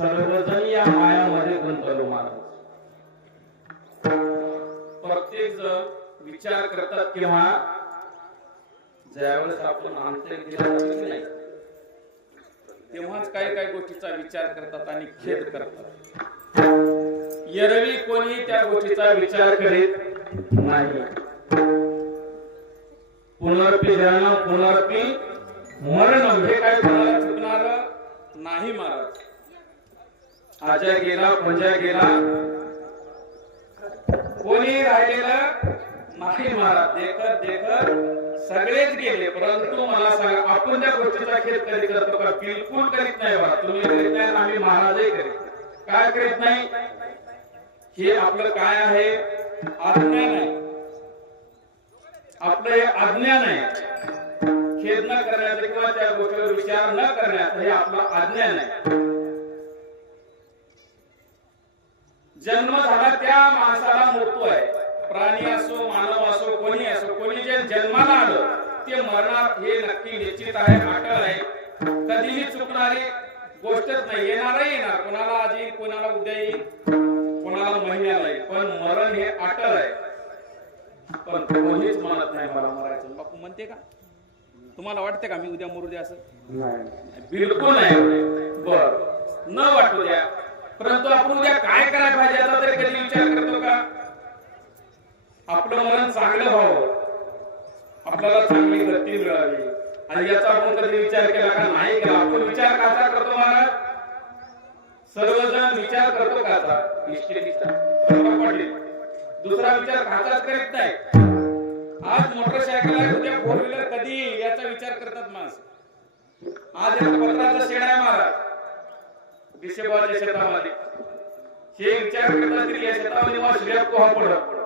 सर्वजण या मायामध्ये गुंतलो महाराज. प्रत्येक जण विचार करतात किंवा ज्यावेळेस आपण अंत्यविधीला जातो नाही तेव्हाच काही काही गोष्टीचा विचार करतात आणि खेद करतात. एरवी कोणी त्या गोष्टीचा विचार करीत नाही. पुनरपी जन्म पुनरपी मरण हे काय कोणाला चुकणार नाही महाराज. आजा गेला पंजा गेला कोणी राहिलेलं नाही महाराज. देखत देखत सगळेच गेले. परंतु मला सांगा आपण त्या गोष्टीचा खेद कधी करतो का? बिलकुल करीत नाही बघा. तुम्ही करीत नाही आम्ही महाराजही करीत. काय करीत नाही? हे आपलं काय आहे? अज्ञान आहे. आपलं हे अज्ञान आहे. खेद न करण्याचं किंवा त्या गोष्टीवर विचार न करण्याचं हे आपलं अज्ञान आहे. जन्म झाला त्या माणसाला मृत्यू आहे. प्राणी असो मानव असो कोणी असो कोणी जे जन्माला आलं ते मरणार हे नक्की निश्चित आहे, अटळ आहे. कधीही चुकणारी गोष्टच नाही. येणारही येणार. कोणाला आज येईल कोणाला उद्या येईल कोणाला महिन्याला येईल पण मरण हे अटळ आहे. पण कोणीच म्हणत नाही मला मरायचं. बापू म्हणते का? तुम्हाला वाटते का मी उद्या मरू द्या असं? बिलकुल नाही. बर न वाटू द्या. परंतु आपण उद्या काय करायला पाहिजे याचा तरी कधी विचार करतो का? आपलं मरण चांगलं व्हावं, आपल्याला चांगली गती मिळावी आणि याचा आपण कधी विचार केला का? नाही केला. आपण विचार कसा करतो महाराज? सर्वजण विचार करतो काचा? दुसरा विचार काचाच करीत नाही. आज मोटरसायकल आहे उद्या फोर व्हीलर कधी याचा विचार करतात माणसं. आज एक पत्राचा शेड आहे महाराज दिशेबाच्या शेतामध्ये. हे विचार करतात की या शेतामध्ये मला सूर्या पोहा पडत.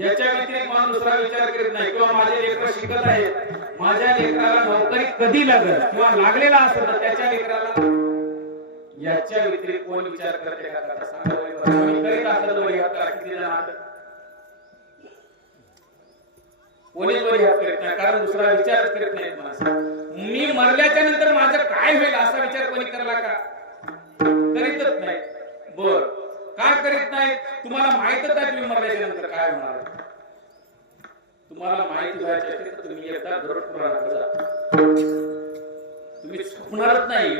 याच्या व्यतिरिक्त माणूस दुसरा विचार करीत नाही. किंवा माझे लेकर शिकत आहे माझ्या लेकराला नोकरी कधी लागेल किंवा लागलेला असेल तर त्याच्या लेकराला याच्या व्यतिरिक्त कोण विचार करते का? सांगा करीत असेल किती जण आहात? कोणीच वरी हात करीत नाही. कारण दुसरा विचारच करीत नाही माणसं. मी मरल्याच्या नंतर माझं काय होईल असा विचार कोणी करला का? करीतच नाही. बर काय करीत नाही? तुम्हाला माहितच आहे तुम्ही मरल्याच्या नंतर काय होणार. तुम्हाला माहिती व्हायची असेल तर तुम्ही एकदा गरुड पुराणात जा. तुम्ही चुकणारच नाही.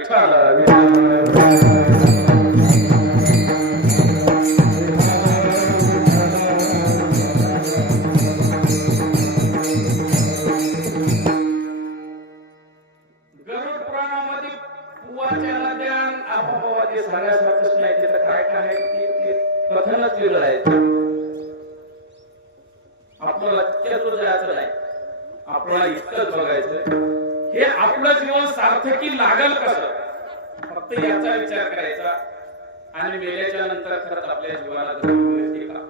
गरुड पुराणामध्ये पुवाच्या नद्या आपोआप सांगण्यासारखंच नाही. तिथं काय काय कथनच वेगळं आहे. आपल्याला तितक्याच जायचं नाही. आपल्याला इतकंच बघायचं हे आपलं जीवन सार्थकी लागल कसं फक्त याचा विचार करायचा. आणि मेल्याच्या नंतर खरंच आपल्या जीवाला मिळते का?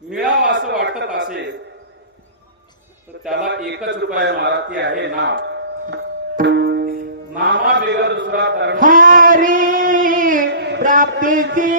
मिळावं असं वाटत असेल तर त्याला एकच उपाय महाराज ते आहे नाम. नामा बिगर दुसरा तरण हरी प्राप्तीची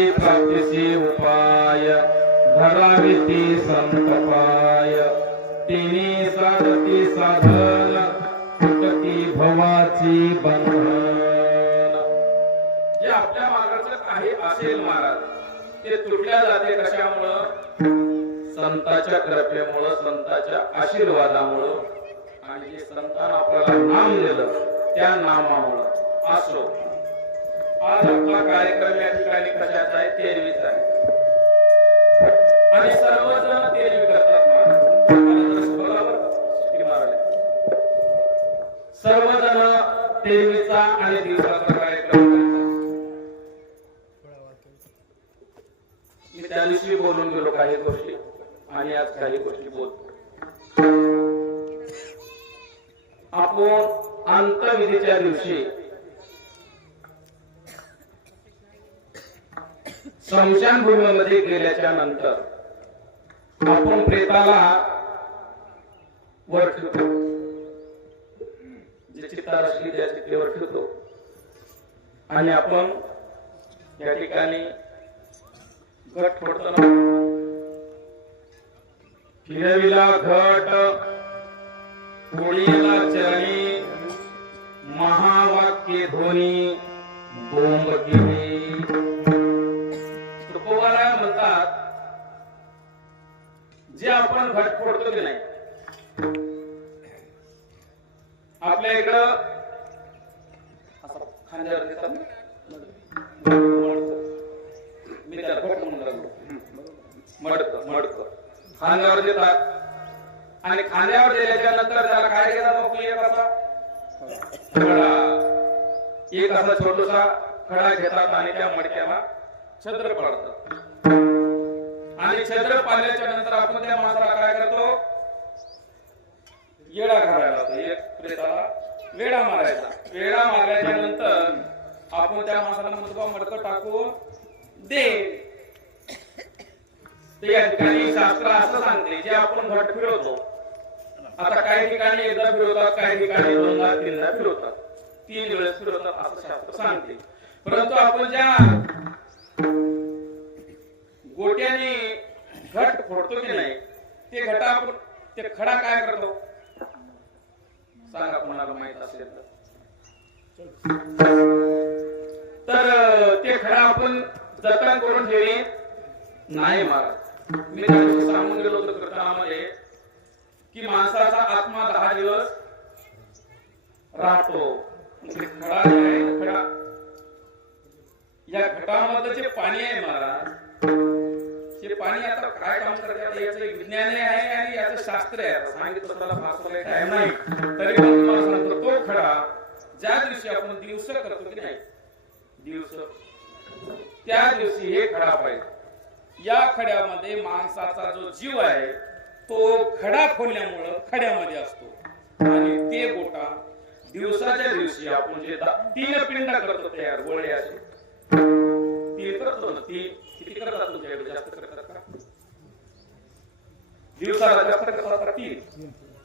झाली प्राप्तीसी उपाय धरावी ती संतपाय तिनी साधती साधन तुटती भवाची बंधन. जे आपल्या मार्गाचं काही असेल महाराज ते तुटल्या जाते कशामुळं? संतांच्या कृपेमुळं, संतांच्या आशीर्वादामुळं आणि जे संतान आपल्याला नाम दिलं त्या नामामुळं. असो आज आपला कार्यक्रम या ठिकाणी कशाचा आहे? तेरवीचा आहे आणि सर्वजण तेरवी करतात महाराज. सर्वजण तेरवीचा आणि दिवसाचा कार्यक्रम करतात. मी त्या दिवशी बोलून गेलो काही गोष्टी आणि आज काही गोष्टी बोलतो. आपण अंतविधीच्या दिवशी स्मशानभूमीमध्ये गेल्याच्या नंतर आपण प्रेताला वर ठेवतो. जे चित्तार असली त्या चित्तेवर ठेवतो आणि आपण या ठिकाणी घट फोडतो ना. फिरविला घट फोडीला चरणी महावाक्य ध्वनी बोंब केली. तुकोबाराय म्हणतात जे आपण घट फोडतो की नाही आपल्या इकडं असं खांद्यावर देतात ना. मी त्याला घट म्हणून लागलो. मडक खांद्यावर देतात आणि खांद्यावर दिल्याच्या नंतर त्याला काय घेतात बापू? एक असा खडा, एक असा छोटासा खडा घेतात आणि त्या मडक्याला छद्र पाडतात आणि छद्र पाडल्याच्या नंतर आपण त्या माणसाला काय करतो? येडा घालायला लावतो. एक प्रेताला वेडा मारायचा. वेडा मारल्याच्या नंतर आपण त्या माणसाला म्हणतो मडकं टाकून दे. या ठिकाणी शास्त्र असं सांगते जे आपण घट फिरवतो. आता काही ठिकाणी एकदा फिरवतात, काही ठिकाणी दोनदा तीनदा फिरवतात, 3 वेळेस फिरवतात असं शास्त्र सांगते. परंतु आपण ज्या गोट्याने घट फोडतो की नाही ते घटा आपण ते खडा काय करतो सांगा कोणाला माहित असेल तर ते खडा आपण जतन करून ठेवी नाही महाराज. मी त्या दिवशी सांगून गेलो होतो कीर्तनामध्ये की माणसाचा आत्मा 10 दिवस राहतो. खडा आहे खडा या घटामध्ये जे पाणी आहे महाराज हे पाणी आता काय काम करते याचं विज्ञान आहे आणि याचं शास्त्र आहे. सांगितलं मला फार टाइम नाही तरी पण तुम्हाला सांगतो तो खडा ज्या दिवशी आपण दिवस करतो की नाही दिवस त्या दिवशी हे खडा पाहिजे. या खड्यामध्ये माणसाचा जो जीव आहे तो खडा फोडल्यामुळं खड्यामध्ये असतो आणि ते गोटा दिवसाच्या दिवशी आपण जे 3 पिंड करतो तयार गोळे असे 3 करतो ना. 3 किती करतात तुमच्याकडे? जास्त करतात का? दिवसाला जास्त करतात 3.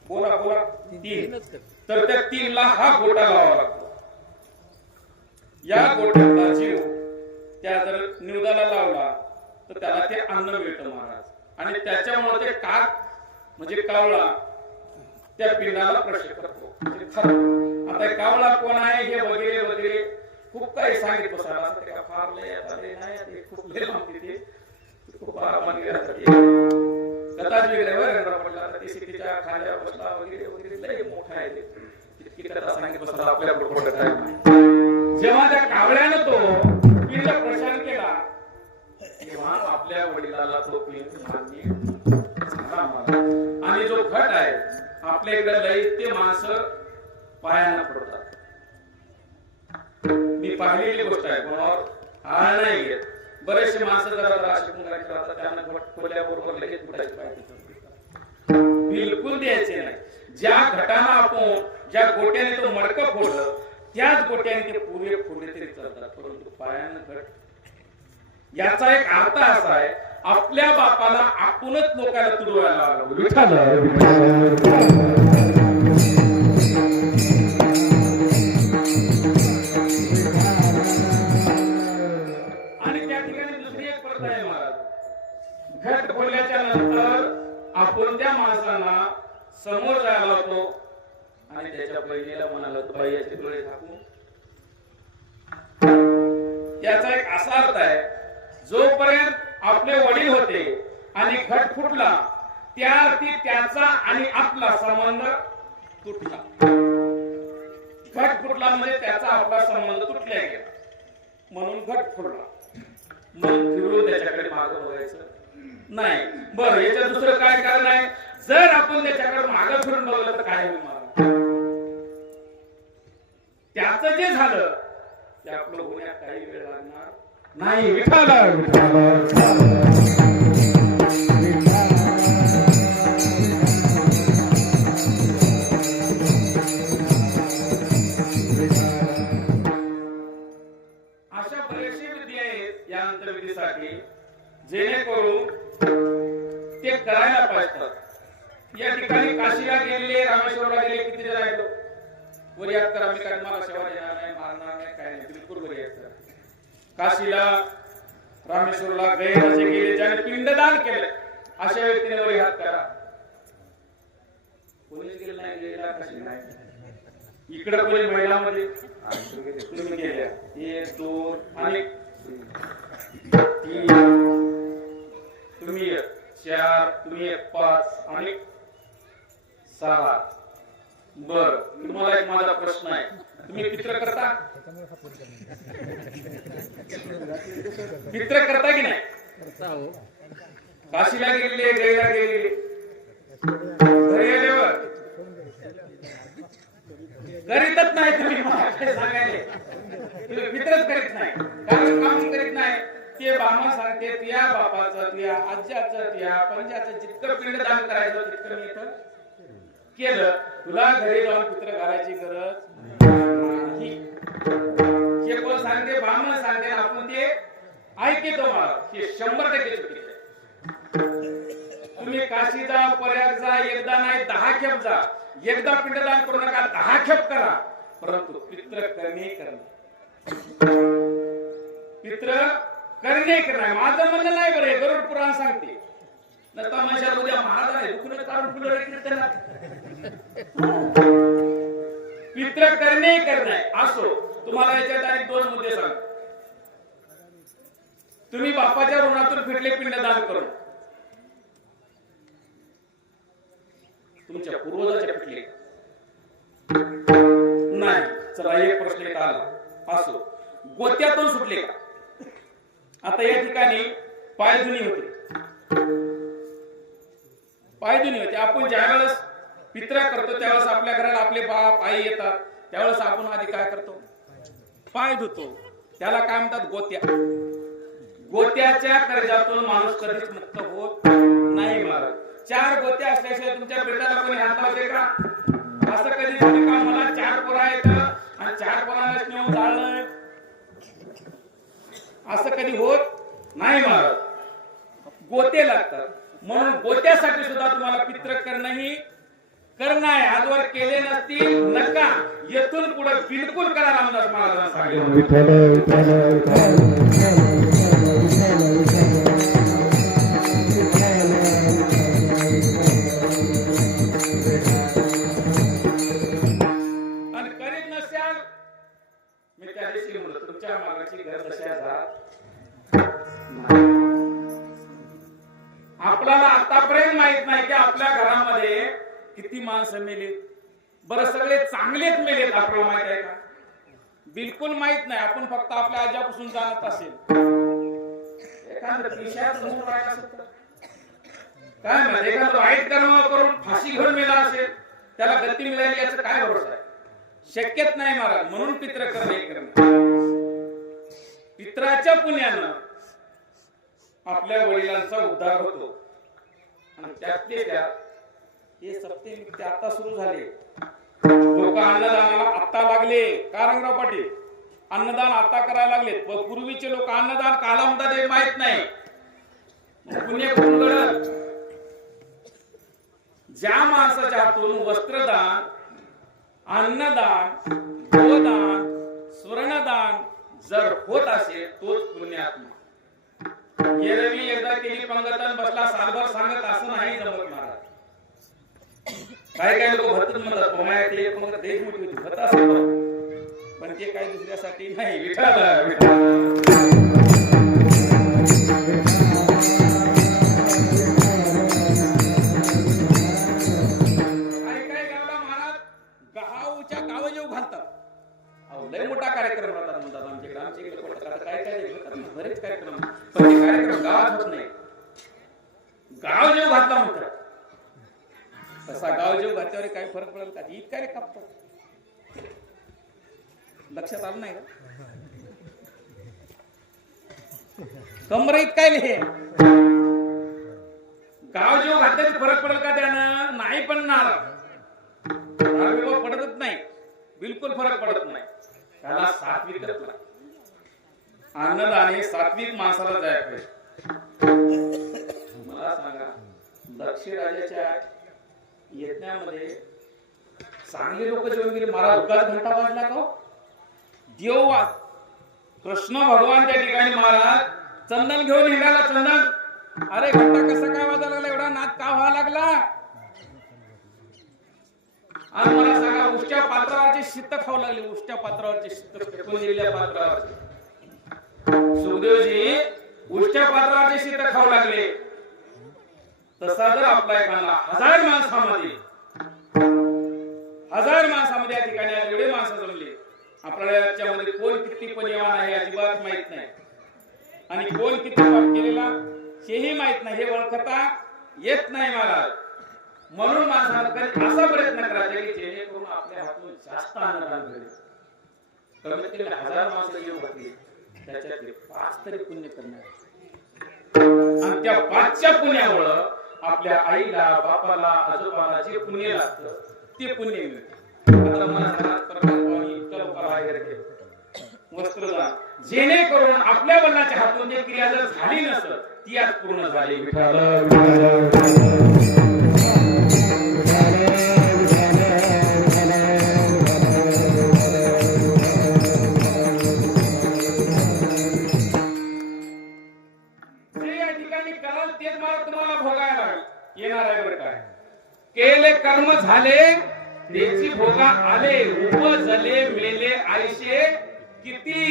बोला 3. तर त्या 3ला हा गोटा लावावा लागतो. या गोट्याचा जीव त्या जर निवदाला लावला तर त्याला ते अन्न मिळतं महाराज आणि त्याच्यामुळे ते काक म्हणजे कावळा त्या पिंडाला प्रवेश करतो. आता कावळा कोण आहे हे वगैरे वगैरे खूप काही सांगितलं सर. असं ते का फार लय आता ते नाही ते खूप लय मागते ते खूप आरामाने गेल्यासाठी कथाच वेगळे वगैरे पडला तर ते सिटीच्या खाल्या बसला वगैरे वगैरे लय मोठा आहे ते किती कथा सांगितलं सर आपल्या पुढे आहे. जेव्हा त्या कावळ्यानं तो पिंड प्रशान केला तेव्हा आपल्या वडिलाला तो पिंड मान्य झाला आणि जो घट आहे आपल्या इकडे दैत्य माणसं पायानं पडतात. मी पाहिलेली गोष्ट आहे कोणावर हाळ नाही घेत. बरेचसे माणसं जरा असे कुंगाचे राहतात त्यांना घट खोल्याबरोबर लगेच फुटायचे पाहिजे बिलकुल द्यायचे नाही. ज्या घटानं आपण ज्या गोट्याने तो मडकं फोडलं त्याच गोट्याने ते पुरे फोडले तरी चालतात. परंतु पायानं घट याचा एक अर्थ असा आहे आपल्या बापाला आपणच लोकांना तुडवायला लागलो. आणि त्या ठिकाणी घट फोडल्याच्या नंतर आपण त्या माणसांना समोर जायला होतो आणि त्याच्या बहिणीला म्हणालो बाई याचे डोळे झाकून. याचा एक असा अर्थ आहे, जोपर्यंत आपले वडील होते आणि घट फुटला त्या अर्थी त्याचा आणि आपला संबंध तुटला. घट फुटला म्हणजे त्याचा आपला संबंध तुटला गेला, म्हणून घट फुटला. मग फिरून त्याच्याकडे मागं बघायचं नाही. बरं, याचं दुसरं काय कारण आहे? जर आपण त्याच्याकडे मागं फिरून बघलं तर काय होईल? त्याचं जे झालं ते आपलं होण्यात काही वेळ लागणार नाही. अशा बरेचशे विधी आहेत या अंतर्विधीसाठी, जेणेकरून ते करायला पाहिजे. या ठिकाणी काशीला गेलेले, रामेश्वरला गेले, किती जण आहेत? वर याद करा, मी काय मला सेवा देणार नाही, मारणार नाही, काय नाही, बिलकुल वर याद करा. काशीला, रामेश्वरला गैराचे गेले, ज्याने पिंडदान केलं, अशा व्यक्तीने वर याद करा. कोणीच गेलं नाही, गेला काशी नाही. इकडे कोणी महिलामध्ये तुम्ही गेल्या 1 2 आणि 3, तुम्ही 4, तुम्ही 5 आणि 6. बर, तुम्हाला एक माझा प्रश्न आहे, तुम्ही पित्र करता? पित्र करता की नाही? काशीला गेलेले, गैला गेलेले, घरी आल्यावर करीतच नाही. तुम्ही मला काय सांगायले? तुम्ही पित्रच करीत नाही, कारण काम करीत नाही. ते बामा सांगते त्या बापाचं, त्या आज्याचं, त्या पंजाचं जितकं पिंडदान करायचं तितकं मी इथं केलं. तुला घरी जाऊन पित्र घालायची गरज नाही. हे कोण सांगते? बामा सांगते. आपण ते ऐकतो. मला हे 100% चुकीचं आहे. तुम्ही काशी जा, प्रयाग जा, एकदा नाही 10 खेप जा. एकदा पिंडदान करू नका, 10 खेप करा, परंतु पित्र करणे पित्र करणे करणे माझं म्हणणं नाही. बरं, गरुड पुराण सांगते न तमाशा उद्या महाराज आहे दुखणं काढून फुलं कीर्तनात. पित्र करणे करणे असो. तुम्हाला याच्यात आणि 2 मुद्दे सांगतो. तुम्ही बापाच्या ऋणातून फिरले पिंडदान करून, तुमच्या पूर्वजाच्या पिटले नाही. चला, एक प्रश्न येत आला. असो, गोत्यातून सुटले का? आता या ठिकाणी पायधुनी होते. पायधुनी होते. आपण ज्या वेळेस पित्रा करतो त्यावेळेस आपल्या घराला आपले बाप आई येतात, त्यावेळेस आपण आधी काय करतो? पाय धुतो. त्याला काय म्हणतात? गोत्या. गोत्याच्या कर्जातून माणूस कधीच मुक्त होत नाही. महाराज, 4 गोत्या असल्याशिवाय तुमच्या पेटाला कोणी हात लावते का? असं कधी झालं का? मला 4 पोरं आहेत आणि 4 पोरांनाच नेऊन जाळलं, असं कधी होत नाही. महाराज, गोते लागतात. म्हणून गोत्यासाठी सुद्धा तुम्हाला पित्र करणं आहे. आजवर केले नसतील नका, येथून पुढे बिलकुल करा. रामदास महाराजांना सांगितलं. मी त्या दिवशी म्हणलं तुमच्या मागाची घर तशा जात. आपल्याला आतापर्यंत माहित नाही की आपल्या घरामध्ये किती माणसं मेलेत. बरं, सगळे चांगलेच मेलेत आपल्याला माहित आहे का? बिलकुल माहित नाही. आपण फक्त आपल्या आज्यापासून जाणत असेल. एखादं पिशाच मूळ राहिला असेल काय माहिती, एखादं वाईट कर्म करून फाशी घेऊन मेला असेल, त्याला गती मिळाली याचं काय भरोसा आहे? शक्यच नाही महाराज. म्हणून पित्र करणं. पित्राच्या पुण्यानं आपल्या वडिलांचा उद्धार होतो. आणि त्यातले त्यात हे सप्ते आता सुरू झाले. लोक अन्नदानाला आता लागले. कारंगराव पाटील अन्नदान आता करायला लागले. पूर्वीचे लोक अन्नदान काला म्हणतात हे माहित नाही. पुण्य करून घडत. ज्या माणसाच्या हातून वस्त्रदान, अन्नदान, गोदान, स्वर्णदान जर होत असेल तोच पुण्यात्मा. एरवी एकदा केली पंगतन बसला सालभर सांगत असं नाही जमत महाराज. काही लोक भरतून म्हणतात पोमाया ते पंगत देश मोठी होती भरत असेल पण ते काही दुसऱ्यासाठी नाही. विठ्ठल लय मोठा कार्यक्रम राहतात म्हणतात आमच्याकडे. आमच्याकडे काय बरेच कार्यक्रम पण हे कार्यक्रम गावात होत नाही. गाव जेव घातला म्हणतात तसा गाव जेव घातल्यावर काही फरक पडेल का? इतका रे कापतो लक्षात आलं नाही का? कमर इतकाय हे गाव जेव घातल्याने फरक पडेल का? त्यानं नाही पडणार. पडतच नाही बिलकुल फरक पडत नाही. त्याला सात्विक आनंद आणि सात्विक माणसाला जायला पाहिजे. मला सांगा दक्ष राजाच्या यज्ञामध्ये चांगले लोक जेवण गेले. महाराज उगाच घंटा वाजला का? देव कृष्ण भगवान त्या ठिकाणी महाराज चंदन घेऊन निघाला. चंदन अरे घंटा कसा काय वाजायला लागला? एवढा नाद का व्हायला लागला? आणि मला सांगा उष्ट्या पात्रावरचे शित्त खाऊ लागले. उष्ट्या पात्रावरचे शित्त फेकून दिलेल्या पात्रावरचे सुखदेवजी उष्ट्या पात्रावरचे शित्त खाऊ लागले. तसा जर आपला एखादा हजार माणसामध्ये या ठिकाणी एवढे माणसं जमले आपल्याला याच्यामध्ये कोण किती पुण्यवान आहे अजिबात माहित नाही आणि कोण किती पाप केलेला हेही माहित नाही. हे ओळखता येत नाही महाराज. म्हणून माणसाला असा प्रयत्न करायचा की जेणेकरून आपल्या हातून जास्त आनंद मिळेल. कमीत कमी 1000 माणसं येऊ होती त्याच्यातले 5 तरी पुण्य करणार आणि त्या 5च्या पुण्यामुळे आपल्या आईला बापाला आजोबाला जे पुण्य लागतं ते पुण्य मिळतं. वस्त्रदान जेणेकरून आपल्या वडिलांच्या हातून जे क्रिया जर झाली नसत ती आज पूर्ण झाली. केले कर्म झाले त्याची भोगा आले. उपजले मेले आयशे किती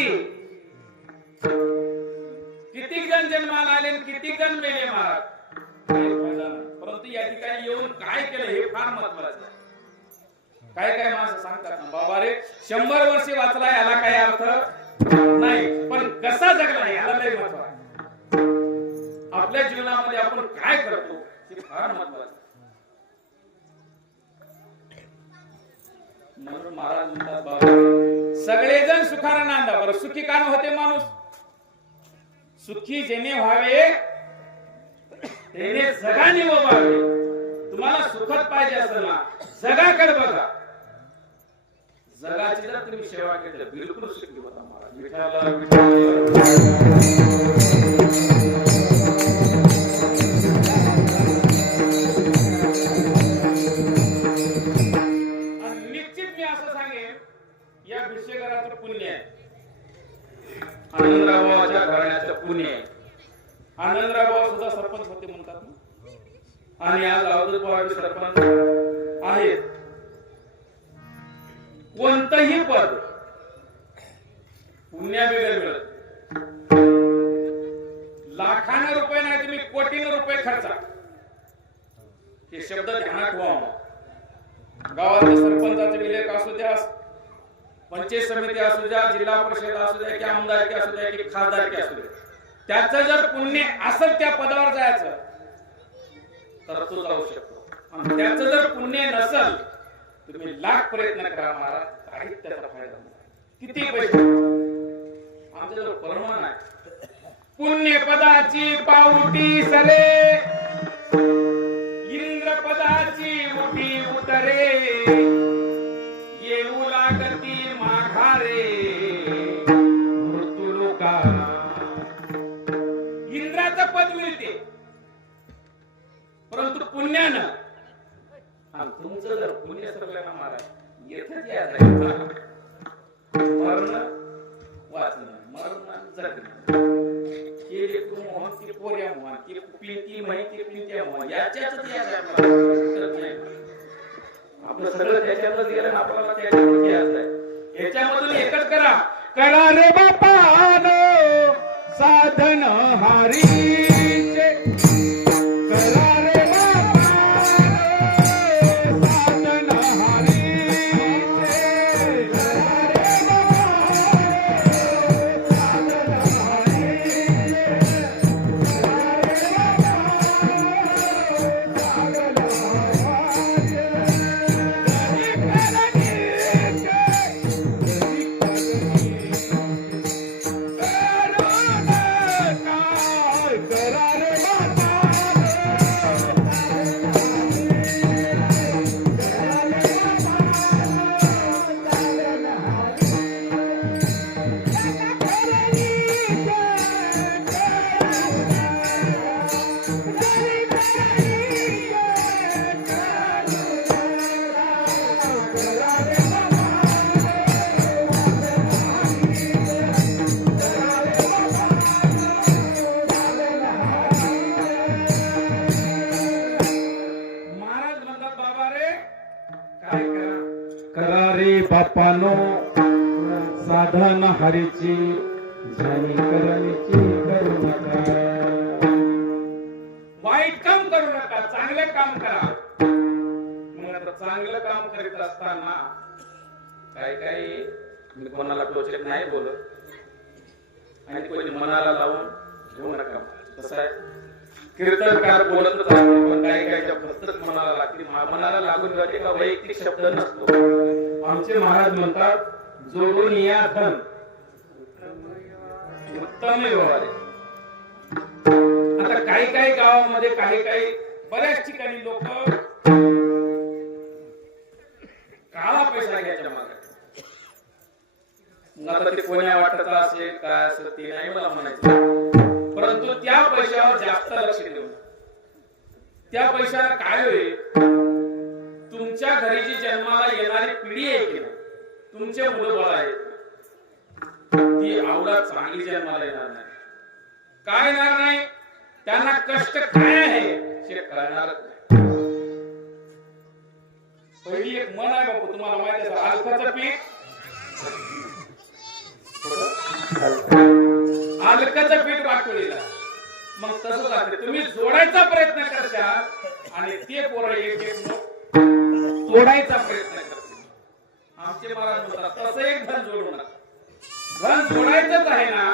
जण जन्माला आले किती जण मेले महाराज. परंतु या ठिकाणी येऊन काय केलं हे फार महत्वाचं. काय माणसं सांगतात ना बाबा रे 100 वर्षे वाचला याला काही अर्थ नाही पण कसा जगला याला लय महत्व आहे. आपल्या जीवनामध्ये आपण काय करतो हे फार महत्वाचं. म्हणून महाराज म्हणतात बाबा सगळेजण सुखाने नांदा. बरं सुखी का होते माणूस? सुखी जेणे व्हावे त्याने जगाने व्हावे. तुम्हाला सुखद पाहिजे असेल ना जगाकडे बघा. जगाची जर तुम्ही सेवा केली तर बिलकुल सुखी होता महाराज. पुण्य आहे आनंदरावाच्या घराण्याचं पुण्य आहे. आनंदराव सुद्धा सरपंच होते म्हणतात ना आणि आज अवधूत सरपंच आहेत. कोणतंही पद पुण्याबिगर मिळत. लाखाने रुपये नाही तुम्ही कोटीने रुपये खर्चा. हे शब्द ध्यानात ठेवा. गावातल्या सरपंचाचे विलेख असू द्या पंचायत समिती असू द्या जिल्हा परिषद असू द्या की आमदारकी असू द्या की खासदारकी असू द्या त्याचं जर पुण्य असेल त्या पदावर जायचं तर तो जाऊ शकतो. आणि त्याचं जर पुण्य नसेल तुम्ही लाख प्रयत्न करा महाराज काहीच त्याचा फायदा नाही. किती पैसे आमच्याजवळ प्रमाण आहे. पुण्य पदाची पावटी सरे इंद्र पदाची उठी उतरे येऊ लागती माघारे मृत्यू लोका. इंद्राचं पद मिळते परंतु पुण्यानं आणि तुमचं जर पुण्य सरलं ना महाराज येथच यायचं मरण वाचणं मरण जगणं हे एक मोहन पोऱ्या मोहन ती पिंती माहिती पिंत्या मोहन याच्याच आपलं सगळं त्याच्यातच गेलं आणि आपल्याला त्याच्यातच यायचंय. याच्यामधून एकच करा. करा रे बापानो साधन हरीचे, करा रे बापानो साधन हरीचे, करा रे बापानो साधन हरीचे, महाराज म्हणतात बाबा रे काय करा. करा रे बापानो साधन हरीची, ज्यानी करण्याची करू नका. वाईट काम करू नका, चांगले काम करा. मग आता चांगलं काम करीत असताना काही काही मी कोणाला टोचत नाही बोलत आणि कोणी मनाला लावून घेऊ नका. कसं आहे कीर्तनकार बोलतच असतो पण काही काही फस्तच मनाला लागते. मनाला लागून जाते का वैयक्तिक शब्द नसतो. आमचे महाराज म्हणतात जोडून या धन उत्तम व्यवहार आहे. आता काही काही गावामध्ये काही काही बऱ्याच ठिकाणी लोक काळा पैसा घ्यायच्या मागे. मग आता ते कोण्या वाटत असेल काय असेल ते नाही मला म्हणायचं, परंतु त्या पैशावर जास्त लक्ष देऊ. त्या पैशाला काय होईल, तुमच्या घरी जी जन्माला येणारी पिढी आहे की नाही, तुमचे मुलं बाळ आहेत, ती आवडा चांगली जन्माला येणार नाही. काय येणार नाही, त्यांना कष्ट काय आहे हे कळणारच नाही. पहिली एक म्हण आहे बापू, तुम्हाला माहिती आहे, अलकाचं पीठ अलकाचं पीठ वाटोळीला. मग तसंच असते, तुम्ही जोडायचा प्रयत्न करता आणि ते पोरं एक एक तोडायचा प्रयत्न करते. आमचे महाराज म्हणतात तसं एक धन जोडू नका. धन जोडायचंच आहे ना,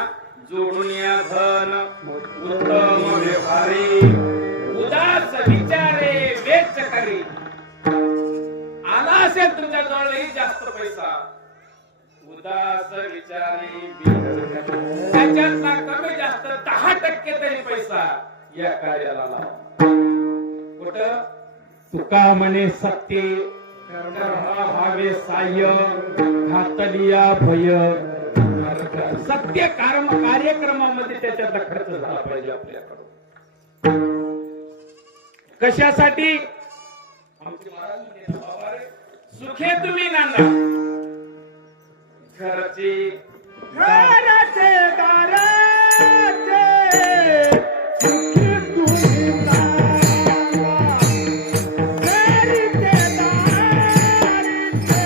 जोडून या धन उत्तम व्यवहारी, उदास विचारे वेच करी. आला असेल तुमच्या जवळही जास्त पैसा, उदास विचारी त्याच्यातला कमी जास्त 10% तरी पैसा या कार्याला लावा. कुठं तुका म्हणे सत्य कर्मा भावे साह्य, घातलिया भय. सत्य कार्यक्रमामध्ये त्याच्यातला खर्च झाला पाहिजे आपल्याकडून. कशासाठी? आमचे महाराज म्हणतात, बाबा रे, सुखे तुम्ही नांदा, घराची घराचे दाराचे सुखी तुम्ही नांदा. घरीचे दारीचे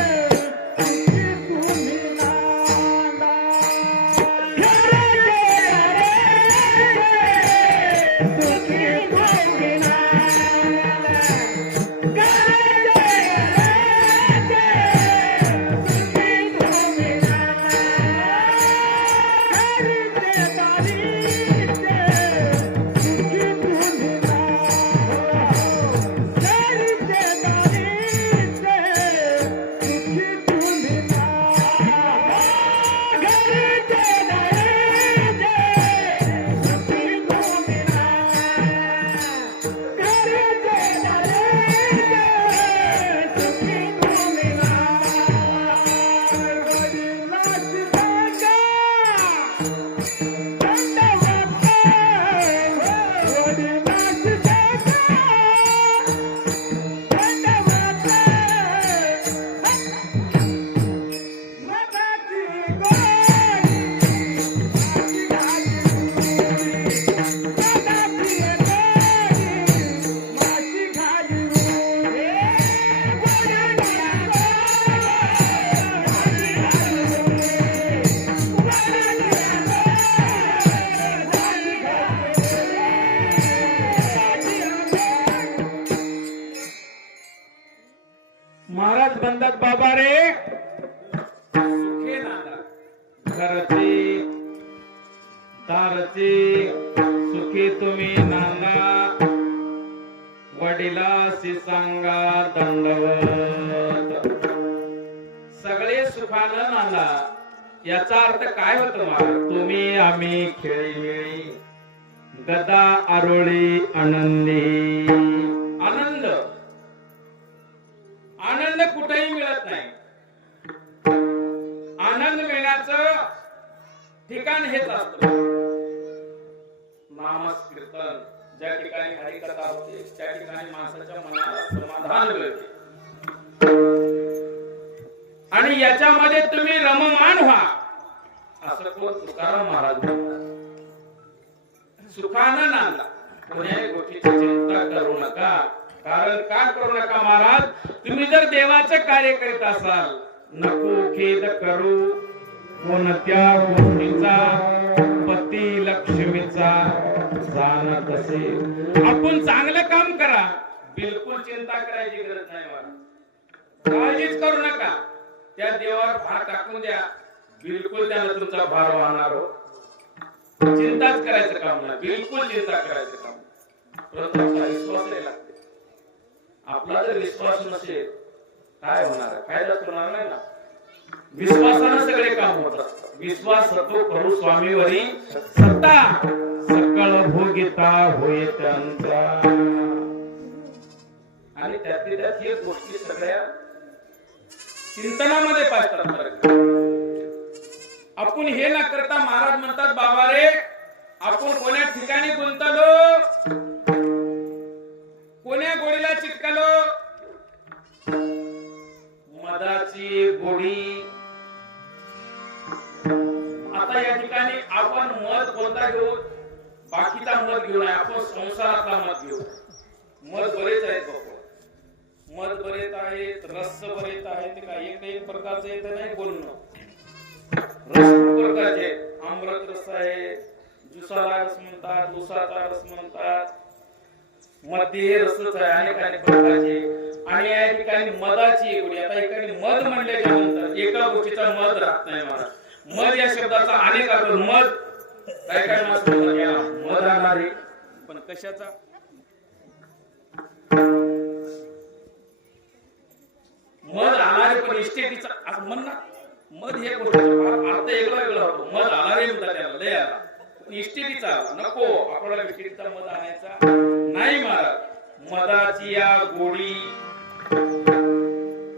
सुखी तुम्ही नांदा. घराचे दाराचे सुखी तुम्ही नांदा. घराचे दाराचे सुखी तुम्ही नांदा. म्हणतात बाबा रे सुखे नांदा घरचे दारचे सुखी तुम्ही नांदा वडिलासी सांगा दंडवत सगळे सुखानं नांदा. याचा अर्थ काय होतो महाराज? तुम्ही आम्ही खेळी गदा आरोळी आनंदी. आनंद आनंद कुठेही मिळत नाही. आनंद मिळण्याचं ठिकाण हेच असतं. नामस्कीर्तन ज्या ठिकाणी हरिकथा होते त्या ठिकाणी माणसाच्या मनाला समाधान मिळते. आणि याच्यामध्ये तुम्ही रममान व्हा असं कोण तुकाराम महाराज म्हणतात. सुखानं नांदा, कोण्याही गोष्टीची चिंता करू नका. कारण का करू नका महाराज? तुम्ही जर देवाचं कार्य करीत असाल, नको खेद करू कोणत्या गोष्टीचा पती लक्ष्मीचा जाणत असेल. आपण चांगलं काम करा, बिलकुल चिंता करायची गरज नाही महाराज. काळजीच करू नका. त्या देवावर भार टाकून द्या, बिलकुल त्यानं तुमचा भार वाहणार हो. चिंताच करायचं काम नाही, बिलकुल चिंता करायचं काम नाही. परंतु आपला विश्वास लागते. आपला जर विश्वास नसेल काय होणार आहे? फायदाच होणार नाही ना. विश्वासानं सगळे काम होत असतात. विश्वास सतो करू स्वामीवरी सत्ता सकळ भोगिता होय त्यांचा. आणि त्यातली त्यात हे गोष्टी सगळ्या चिंतनामध्ये पाहतात. आपण हे न करता महाराज म्हणतात बाबा रे आपण कोण्या ठिकाणी गुंतलो, कोण्या गोडीला चिटकलो? मदाची गोडी. आता या ठिकाणी आपण मध कोणता घेऊ? बाकीचा मध घेऊ नये, आपण संसारातला मध घेऊ. मध बरेच आहेत बाबा, मध बरेच आहेत, रस बरेच आहेत. काय एक प्रकारचं येत नाही बोलणं. रस खूप प्रकारचे आहेत. आम्रत रस आहे, जुसाला रस म्हणतात, उसाचा रस म्हणतात, मध्ये रसच आहे, अनेक प्रकारचे. आणि या ठिकाणी मधाची गोडी. आता एकाने मध म्हणल्याच्या नंतर एका गोष्टीचा मध राहत नाही महाराज. मध या शब्दाचा अनेक अर्थ. मध काय काय माणसं म्हणतात याला मध आणणारे, पण कशाचा? मध आणणारे पण इस्टेटीचा असं म्हणणार. मध हे गोष्टीचा अर्थ वेगळा वेगळा होतो. मध आणणारे म्हणतात त्याला, लय आला. इस्टेटीचा नको, आपल्याला इस्टेटीचा मध आणायचा नाही महाराज. मधाची या गोडी,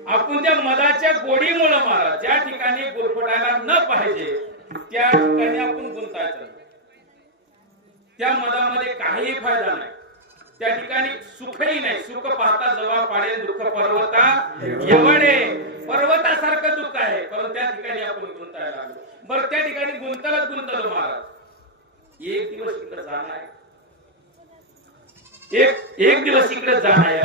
आपण त्या मधाच्या गोडीमुळे महाराज ज्या ठिकाणी गुरफटायला न पाहिजे त्या ठिकाणी आपण गुंतायचं. त्या मधामध्ये काहीही फायदा नाही. त्या ठिकाणी सुखही नाही. सुख पाहता जवा पाडे दुःख पर्वता एवढे. पर्वतासारखं दुःख आहे, परंतु त्या ठिकाणी आपण गुंतायला लागलो. बरं त्या ठिकाणी गुंतलो महाराज. एक दिवस इकडे जाणार, एक दिवस इकडे जाणार.